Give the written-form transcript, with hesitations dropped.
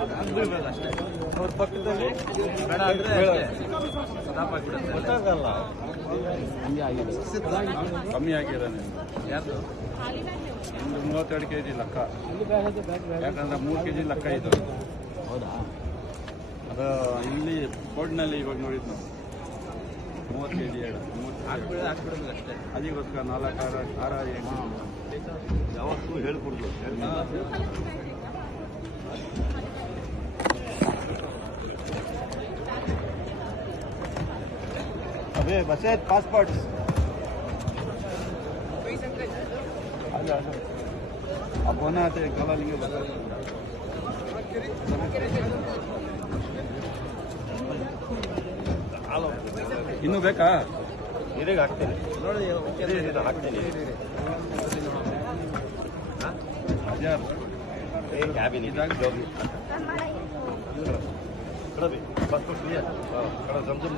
ಅವ್ರ ಪಕ್ಕದಲ್ಲಿ ಬೇಡ ಅಂದ್ರೆ ಗೊತ್ತಾಗಲ್ಲ. ಕಮ್ಮಿ ಆಗಿರೋದು ಯಾರು ಒಂದು 32 kg ಲೆಕ್ಕ, ಯಾಕಂದ್ರೆ 3 kg ಲೆಕ್ಕ ಇದು. ಹೌದಾ? ಅದು ಇಲ್ಲಿ ಕೋಡ್ನಲ್ಲಿ ಇವಾಗ ನೋಡಿದ್ದು ನಾವು 30 kg ಅಷ್ಟೇ. ಅದಕ್ಕೋಸ್ಕರ 4 6 ಯಾವತ್ತೂ ಹೇಳ್ಕೊಡ್ದು. अबे बसे पासपोर्ट अब होना आते गला लेंगे बता ಇನ್ನೂ ಬೇಕಾ? ನೀರಿಗೆ ಹಾಕ್ತೇನೆ ನೋಡಿ, ಹಾಕ್ತೇನೆ. ಹಜಾರ್ ಕ್ಯಾಬಿನ್ ಇದಾಗ ಜೋಗಿ ಕಡೆ ಪಾಸ್ಪೋರ್ಟ್ ಕಡೆ ಜಮ್ಜಮ್